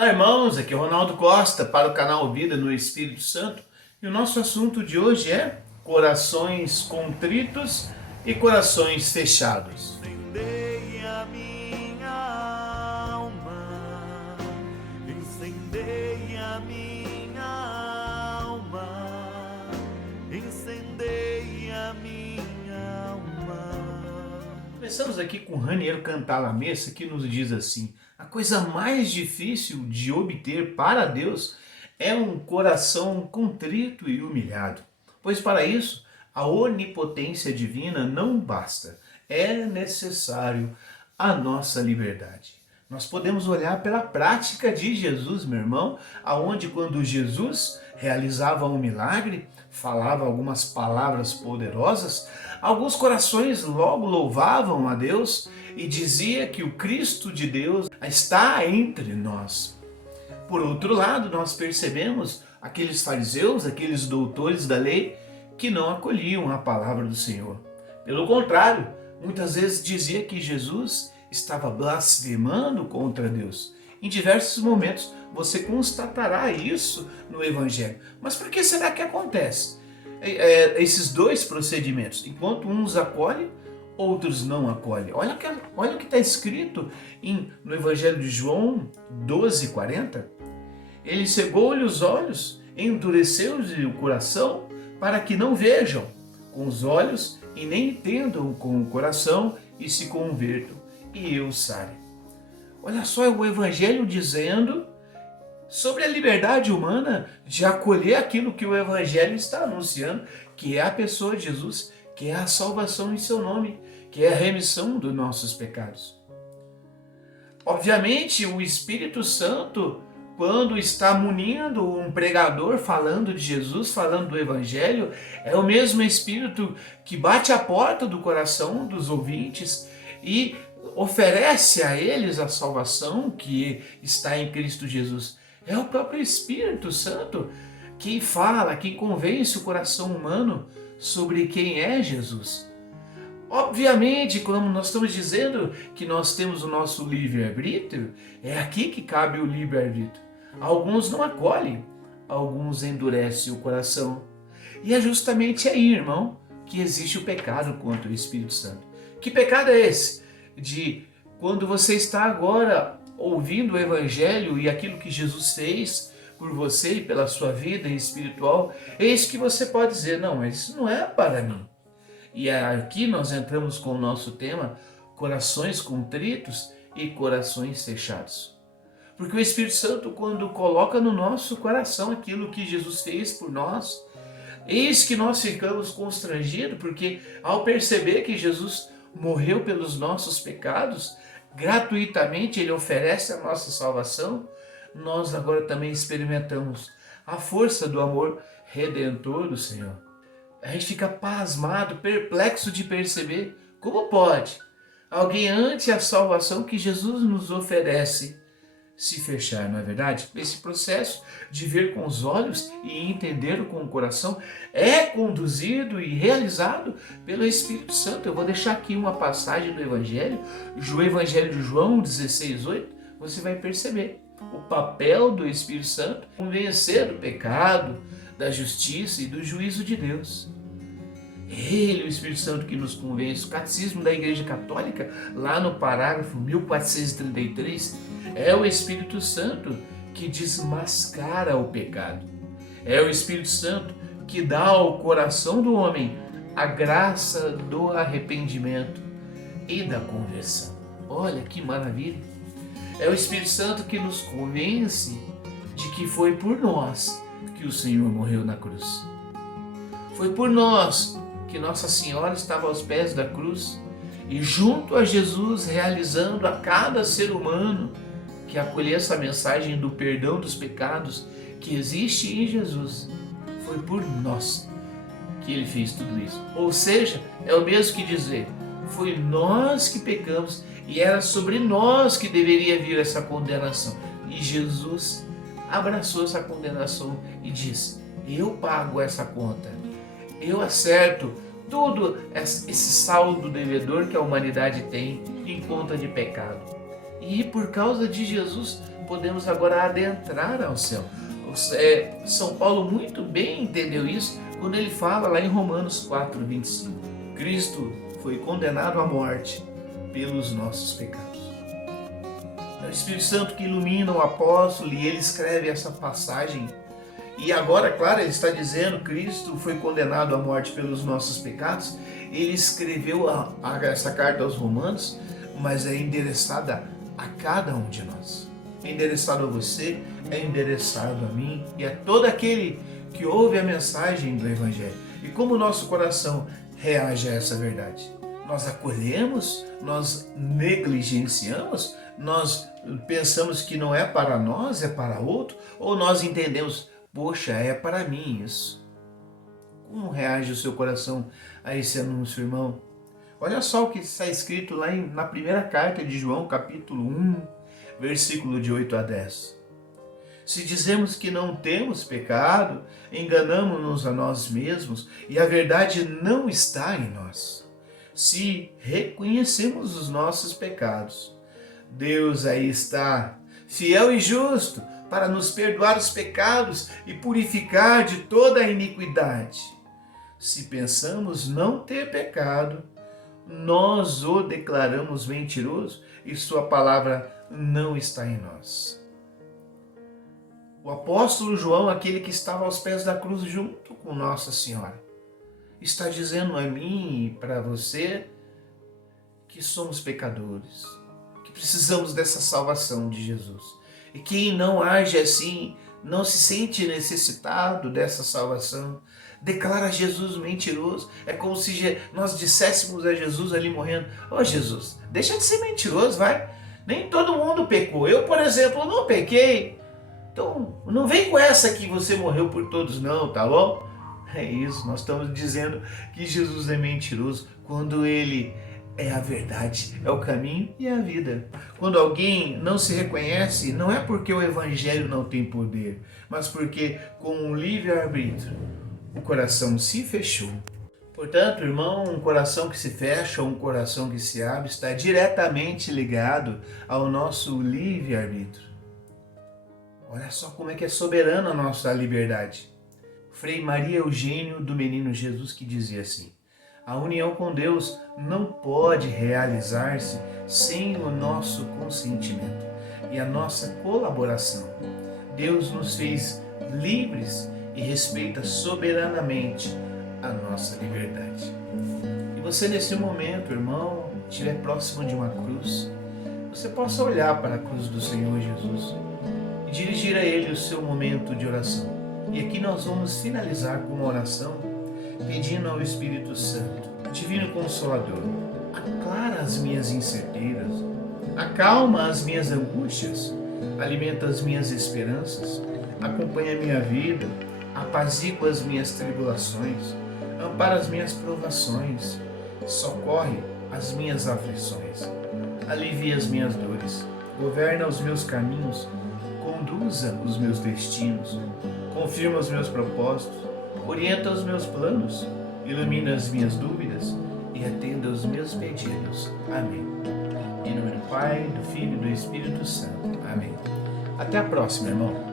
Olá, irmãos, aqui é o Ronaldo Costa para o canal Vida no Espírito Santo e o nosso assunto de hoje é corações contritos e corações fechados. Incendei a minha alma, incendei a minha alma, incendei a minha alma. Começamos aqui com Raniero Cantalamessa, que nos diz assim: a coisa mais difícil de obter para Deus é um coração contrito e humilhado, pois para isso a onipotência divina não basta, é necessário a nossa liberdade. Nós podemos olhar pela prática de Jesus, meu irmão, aonde quando Jesus realizava um milagre, falava algumas palavras poderosas, alguns corações logo louvavam a Deus e dizia que o Cristo de Deus está entre nós. Por outro lado, nós percebemos aqueles fariseus, aqueles doutores da lei, que não acolhiam a palavra do Senhor. Pelo contrário, muitas vezes dizia que Jesus estava blasfemando contra Deus. Em diversos momentos você constatará isso no Evangelho. Mas por que será que acontece? Esses dois procedimentos, enquanto uns acolhem, outros não acolhem. Olha o que está escrito no Evangelho de João 12:40. Ele cegou-lhe os olhos, endureceu-lhe o coração, para que não vejam com os olhos e nem entendam com o coração e se convertam, e eu sare. Olha só o Evangelho dizendo sobre a liberdade humana de acolher aquilo que o Evangelho está anunciando, que é a pessoa de Jesus, que é a salvação em seu nome, que é a remissão dos nossos pecados. Obviamente, o Espírito Santo, quando está munindo um pregador falando de Jesus, falando do Evangelho, é o mesmo Espírito que bate a porta do coração dos ouvintes e oferece a eles a salvação que está em Cristo Jesus. É o próprio Espírito Santo quem fala, quem convence o coração humano sobre quem é Jesus. Obviamente, como nós estamos dizendo que nós temos o nosso livre-arbítrio, é aqui que cabe o livre-arbítrio. Alguns não acolhem, alguns endurecem o coração. E é justamente aí, irmão, que existe o pecado contra o Espírito Santo. Que pecado é esse? De quando você está agora ouvindo o Evangelho e aquilo que Jesus fez por você e pela sua vida espiritual, eis que você pode dizer: não, isso não é para mim. E aqui nós entramos com o nosso tema, corações contritos e corações fechados. Porque o Espírito Santo, quando coloca no nosso coração aquilo que Jesus fez por nós, eis que nós ficamos constrangidos, porque ao perceber que Jesus morreu pelos nossos pecados, gratuitamente Ele oferece a nossa salvação, nós agora também experimentamos a força do amor redentor do Senhor. A gente fica pasmado, perplexo de perceber como pode alguém ante a salvação que Jesus nos oferece se fechar, não é verdade? Esse processo de ver com os olhos e entender com o coração é conduzido e realizado pelo Espírito Santo. Eu vou deixar aqui uma passagem do Evangelho, o Evangelho de João 16:8, você vai perceber o papel do Espírito Santo convencer do pecado, da justiça e do juízo de Deus. Ele, o Espírito Santo, que nos convence. O Catecismo da Igreja Católica, lá no parágrafo 1433, é o Espírito Santo que desmascara o pecado. É o Espírito Santo que dá ao coração do homem a graça do arrependimento e da conversão. Olha que maravilha! É o Espírito Santo que nos convence de que foi por nós que o Senhor morreu na cruz. Foi por nós que Nossa Senhora estava aos pés da cruz e junto a Jesus realizando a cada ser humano que acolher essa mensagem do perdão dos pecados que existe em Jesus. Foi por nós que Ele fez tudo isso. Ou seja, é o mesmo que dizer, foi nós que pecamos e era sobre nós que deveria vir essa condenação. E Jesus abraçou essa condenação e disse: eu pago essa conta. Eu acerto todo esse saldo devedor que a humanidade tem em conta de pecado. E por causa de Jesus, podemos agora adentrar ao céu. São Paulo muito bem entendeu isso quando ele fala lá em Romanos 4:25. Cristo foi condenado à morte pelos nossos pecados. É o Espírito Santo que ilumina o apóstolo e ele escreve essa passagem. E agora, claro, ele está dizendo que Cristo foi condenado à morte pelos nossos pecados. Ele escreveu essa carta aos Romanos, mas é endereçada a cada um de nós. É endereçado a você, é endereçado a mim e a todo aquele que ouve a mensagem do Evangelho. E como o nosso coração reage a essa verdade? Nós acolhemos, nós negligenciamos, nós pensamos que não é para nós, é para outro, ou nós entendemos, poxa, é para mim isso. Como reage o seu coração a esse anúncio, irmão? Olha só o que está escrito lá na primeira carta de João, capítulo 1, versículo de 8 a 10. Se dizemos que não temos pecado, enganamos-nos a nós mesmos e a verdade não está em nós. Se reconhecemos os nossos pecados, Deus aí está, fiel e justo, para nos perdoar os pecados e purificar de toda a iniquidade. Se pensamos não ter pecado, nós o declaramos mentiroso e sua palavra não está em nós. O apóstolo João, aquele que estava aos pés da cruz junto com Nossa Senhora, está dizendo a mim e para você que somos pecadores, que precisamos dessa salvação de Jesus. E quem não age assim, não se sente necessitado dessa salvação, declara Jesus mentiroso. É como se nós disséssemos a Jesus ali morrendo: ô Jesus, deixa de ser mentiroso, vai. Nem todo mundo pecou. Eu, por exemplo, não pequei. Então, não vem com essa que você morreu por todos não, tá bom? É isso, nós estamos dizendo que Jesus é mentiroso quando ele é a verdade, é o caminho e a vida. Quando alguém não se reconhece, não é porque o Evangelho não tem poder, mas porque com o livre-arbítrio o coração se fechou. Portanto, irmão, um coração que se fecha ou um coração que se abre está diretamente ligado ao nosso livre-arbítrio. Olha só como é que é soberana a nossa liberdade. Frei Maria Eugênio do Menino Jesus que dizia assim: a união com Deus não pode realizar-se sem o nosso consentimento e a nossa colaboração. Deus nos fez livres e respeita soberanamente a nossa liberdade. E você nesse momento, irmão, estiver próximo de uma cruz, você possa olhar para a cruz do Senhor Jesus e dirigir a Ele o seu momento de oração. E aqui nós vamos finalizar com uma oração pedindo ao Espírito Santo: Divino Consolador, aclara as minhas incertezas, acalma as minhas angústias, alimenta as minhas esperanças, acompanha a minha vida, apazigua as minhas tribulações, ampara as minhas provações, socorre as minhas aflições, alivia as minhas dores, governa os meus caminhos, conduza os meus destinos, confirma os meus propósitos, orienta os meus planos, ilumina as minhas dúvidas e atenda aos meus pedidos. Amém. Em nome do Pai, do Filho e do Espírito Santo. Amém. Até a próxima, irmão.